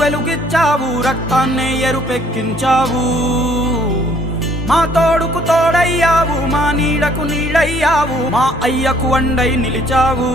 వెలుగిచ్చావు, రక్తాన్నే ఎరుపెక్కించావు. మా తోడుకు తోడయ్యావు, మా నీడకు నీడయ్యావు, మా అయ్యకు అండై నిలిచావు.